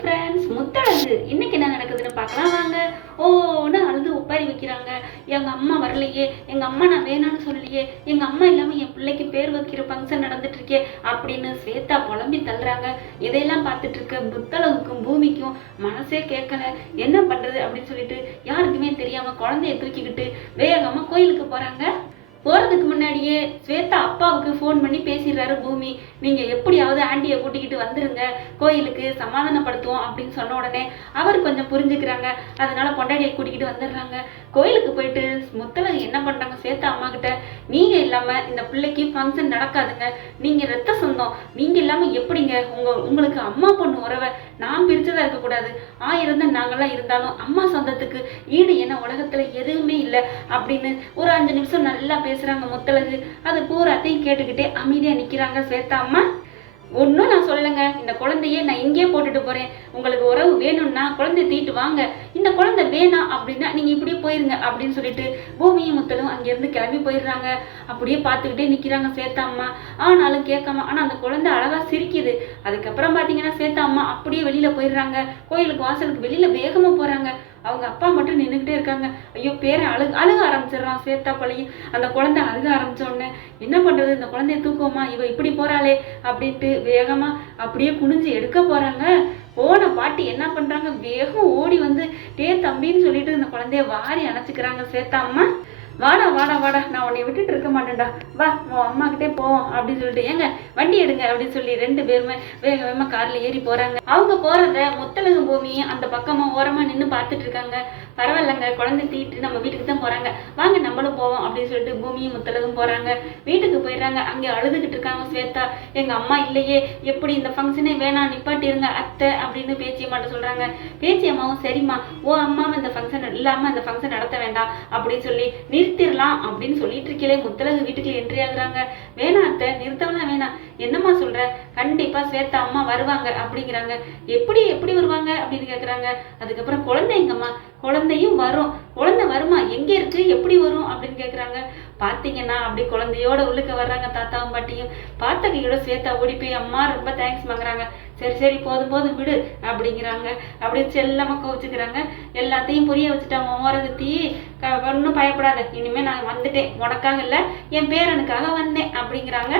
Friends, Muthazhagu இன்னைக்கு என்ன நடக்குதுன்னு பார்க்கலாம் வாங்க. ஓன்னு அழுது ஒப்பாரி வைக்கிறாங்க. எங்க அம்மா வரலையே, எங்க அம்மா நான் வேணான்னு சொல்லலையே, எங்க அம்மா இல்லாம என் பிள்ளைக்கு பேர் வைக்கிற ஃபங்க்ஷன் நடந்துட்டு இருக்கே அப்படின்னு ஸ்வேதா புலம்பி தள்ளுறாங்க. இதையெல்லாம் பார்த்துட்டு இருக்க முத்தழகுக்கும் பூமிக்கும் மனசே கேட்கல. என்ன பண்றது அப்படின்னு சொல்லிட்டு யாருக்குமே தெரியாம குழந்தைய தூக்கிக்கிட்டு வேகமா கோயிலுக்கு போறாங்க. போறதுக்கு முன்னாடியே ஸ்வேதா அப்பாவுக்கு ஃபோன் பண்ணி பேசிடுறாரு பூமி. நீங்க எப்படியாவது ஆண்டியை கூட்டிக்கிட்டு வந்துருங்க, கோயிலுக்கு சமாதானப்படுத்துவோம் அப்படின்னு சொன்ன உடனே அவர் கொஞ்சம் புரிஞ்சுக்கிறாங்க. அதனால பொண்டாடியை கூட்டிக்கிட்டு வந்துடுறாங்க. கோயிலுக்கு போயிட்டு முத்தழகு என்ன பண்றாங்க, ஸ்வேதா அம்மா கிட்ட நீங்க இல்லாம இந்த பிள்ளைக்கு ஃபங்க்ஷன் நடக்காதுங்க, நீங்க ரத்த சொந்தம், நீங்க இல்லாம எப்படிங்க உங்களுக்கு அம்மா பொண்ணு உறவை நான் பிரிச்சதா இருக்கக்கூடாது, ஆயிரம் தான் நாங்கெல்லாம் இருந்தாலும் அம்மா சொந்தத்துக்கு ஈடு என்ன உலகத்துல எதுவுமே இல்லை அப்படின்னு ஒரு 5 நிமிஷம் நல்லா பேசுறாங்க முத்தழகு. அது பூராத்தையும் கேட்டுக்கிட்டே அமைதியா நிக்கிறாங்க ஸ்வேதா அம்மா. ஒன்றும் நான் சொல்லலைங்க, இந்த குழந்தையே நான் இங்கேயே போட்டுட்டு போறேன், உங்களுக்கு உறவு வேணும்னா குழந்தைய தூக்கிட்டு வாங்க, இந்த குழந்தை வேணாம் அப்படின்னா நீங்க இப்படியே போயிருங்க அப்படின்னு சொல்லிட்டு பூமியும் முத்தலும் அங்கிருந்து கிளம்பி போயிடுறாங்க. அப்படியே பார்த்துக்கிட்டே நிக்கிறாங்க ஸ்வேதா அம்மா. ஆனாலும் கேட்காம, ஆனா அந்த குழந்தை அழகா சிரிக்குது. அதுக்கப்புறம் பாத்தீங்கன்னா ஸ்வேதா அம்மா அப்படியே வெளியில போயிடுறாங்க. கோயிலுக்கு வாசலுக்கு வெளியில வேகமா போறாங்க. அவங்க அப்பா மட்டும் நின்றுக்கிட்டே இருக்காங்க. ஐயோ, பேரை அழுக ஆரம்பிச்சிடறான் ஸ்வேதா பழகி. அந்த குழந்தை அழுக ஆரம்பிச்ச உடனே என்ன பண்றது, இந்த குழந்தைய தூக்குவோமா, இவ இப்படி போறாளே அப்படின்ட்டு வேகமா அப்படியே குனிஞ்சு எடுக்க போறாங்க. போன பாட்டி என்ன பண்றாங்க, வேகம் ஓடி வந்து டே தம்பின்னு சொல்லிட்டு இந்த குழந்தைய வாரி அணைச்சிக்கிறாங்க ஸ்வேதா அம்மா. வாடா வாடா வாடா, நான் உன்னை விட்டுட்டு இருக்க மாட்டேன்டா, வா உன் அம்மா கிட்டே போவோம் அப்படின்னு சொல்லிட்டு ஏங்க வண்டி எடுங்க அப்படின்னு சொல்லி 2 பேருமே வேக வேகமா கார்ல ஏறி போறாங்க. அவங்க போறத முத்தழகு பூமியும் அந்த பக்கமா ஓரமா நின்று பார்த்துட்டு இருக்காங்க. பரவாயில்லங்க, குழந்தை தீட்டு நம்ம வீட்டுக்கு தான் போறாங்க, வாங்க நம்மளும் போவோம் அப்படின்னு சொல்லிட்டு பூமியும் முத்தழகும் போறாங்க. வீட்டுக்கு போயிடுறாங்க. அங்க அழுதுகிட்டு இருக்காங்க ஸ்வேதா. எங்க அம்மா இல்லையே, எப்படி இந்த ஃபங்க்ஷனே வேணாம், நிப்பாட்டிருங்க அத்தை அப்படின்னு பேச்சியம்மாட்ட சொல்றாங்க. பேச்சியம்மாவும் சரிம்மா, ஓ அம்மாவும் இந்த ஃபங்க்ஷன் இல்லாம இந்த ஃபங்க்ஷன் நடத்த வேண்டாம் அப்படின்னு சொல்லி நிறுத்திடலாம் அப்படின்னு சொல்லிட்டு இருக்கீங்களே. முத்தழகு வீட்டுக்கு என்ட்ரி ஆகுறாங்க. வேணாம் அத்தை, நிறுத்தவெல்லாம் வேணாம், என்னம்மா சொல்ற, கண்டிப்பா ஸ்வேதா அம்மா வருவாங்க அப்படிங்கிறாங்க. எப்படி வருவாங்க அப்படின்னு கேக்குறாங்க. அதுக்கப்புறம் குழந்தை எங்கம்மா, குழந்தையும் வரும், குழந்தை வருமா, எங்க இருக்கு, எப்படி வரும் அப்படின்னு கேக்குறாங்க. பாத்தீங்கன்னா அப்படி குழந்தையோட உள்ளுக்க வர்றாங்க தாத்தாவும் பாட்டியும். பார்த்த கையோட ஸ்வேதா ஓடி போய் அம்மா ரொம்ப தேங்க்ஸ் வாங்குறாங்க. சரி சரி போதும் போதும் விடு அப்படிங்கிறாங்க. அப்படியே செல்லமா கோவிச்சுக்கிறாங்க. எல்லாத்தையும் புரிய வச்சுட்டாங்க ஓரகத்தி. ஒன்றும் பயப்படாத, இனிமே நான் வந்துட்டேன், உனக்காக இல்லை என் பேரனுக்காக வந்தேன் அப்படிங்கிறாங்க.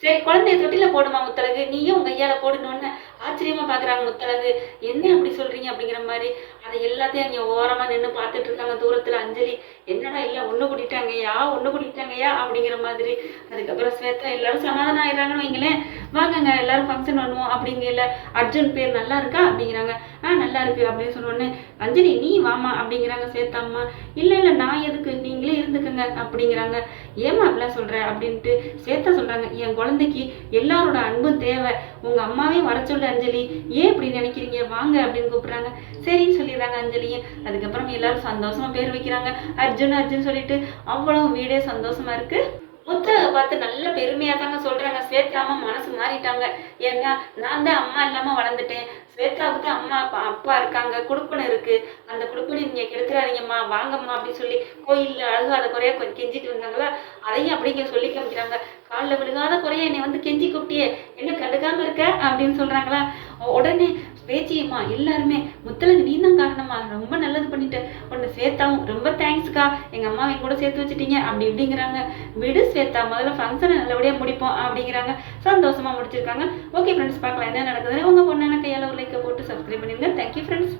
சரி குழந்தைய தொட்டில போடுமா முத்தழகு, நீயும் உங்க கையால போடணும்னு ஆச்சரியமா பாக்குறாங்க முத்தழகு. என்ன அப்படி சொல்றீங்க அப்படிங்கிற மாதிரி அதை எல்லாத்தையும் அங்க ஓரமா நின்று பார்த்துட்டு இருக்காங்க. தூரத்துல அஞ்சலி, என்னடா இல்ல ஒண்ணு கூட்டிட்டாங்கய்யா அப்படிங்கிற மாதிரி. அதுக்கப்புறம் ஸ்வேதா எல்லாரும் சமாதானம் ஆயிடுறாங்கன்னு வைங்களேன். வாங்கங்க எல்லாரும் ஃபங்க்ஷன் பண்ணுவோம் அப்படிங்கல. அர்ஜுன் பேர் நல்லா இருக்கா அப்படிங்கிறாங்க. நல்லா இருக்கு அப்படின்னு சொன்னோடனே அஞ்சலி நீ வாமா அப்படிங்கிறாங்க ஸ்வேதா அம்மா. இல்ல நான் எதுக்கு, நீங்களே இருந்துக்கங்க அப்படிங்கிறாங்க. ஏமா அப்படிலாம் சொல்ற அப்படின்ட்டு ஸ்வேதா சொல்றாங்க. என் குழந்தைக்கு எல்லாரோட அன்பும் தேவை, உங்க அம்மாவையும் வர சொல்லு அஞ்சலி, ஏன் இப்படி நினைக்கிறீங்க, வாங்க அப்படின்னு கூப்பிடுறாங்க. சரின்னு சொல்லிடுறாங்க அஞ்சலியும். அதுக்கப்புறம் எல்லாரும் சந்தோஷமா பேர் வைக்கிறாங்க. அர்ஜுன் சொல்லிட்டு அவ்வளவு வீடே சந்தோஷமா இருக்கு. முத்தழகை பார்த்து நல்ல பெருமையா தாங்க சொல்றாங்க. ஸ்வேதா அம்மா மனசு மாறிட்டாங்க. ஏன்னா நான் தான் அம்மா இல்லாம வளர்ந்துட்டேன், ஸ்வேதாவுக்கு அம்மா அப்பா இருக்காங்க, குடுப்பனை இருக்கு, அந்த குடுப்பனை நீங்க கெடுத்துறாதீங்கம்மா, வாங்கம்மா அப்படின்னு சொல்லி கோயில்ல அழுகாத குறையா கொஞ்சம் கெஞ்சிட்டு வந்தாங்களா, அதையும் அப்படிங்க சொல்லி காமிக்கிறாங்க. காலில் விழுகாத குறைய என்னை வந்து கெஞ்சி கூப்பிட்டியே, என்ன கண்டுக்காம இருக்க அப்படின்னு சொல்றாங்களா. உடனே பேச்சியம்மா எல்லாருமே முத்தழகு நீ தான் காரணமா, ரொம்ப நல்லது பண்ணிட்ட, உன்னை ஸ்வேதாவும் ரொம்ப தேங்க்ஸ்க்கா, எங்க அம்மாவை என் கூட சேர்த்து வச்சுட்டீங்க அப்படி இப்படிங்கிறாங்க. விடு ஸ்வேதா, முதல்ல ஃபங்க்ஷனை நல்லபடியா முடிப்போம் அப்படிங்கிறாங்க. சந்தோஷமா முடிச்சிருக்காங்க. ஓகே ஃப்ரெண்ட்ஸ், பார்க்கலாம் என்ன நடக்குதுன்னு. உங்க பொண்ணான கையால ஒரு லைக்கை போட்டு சப்ஸ்கிரைப் பண்ணிருங்க. Thank you friends.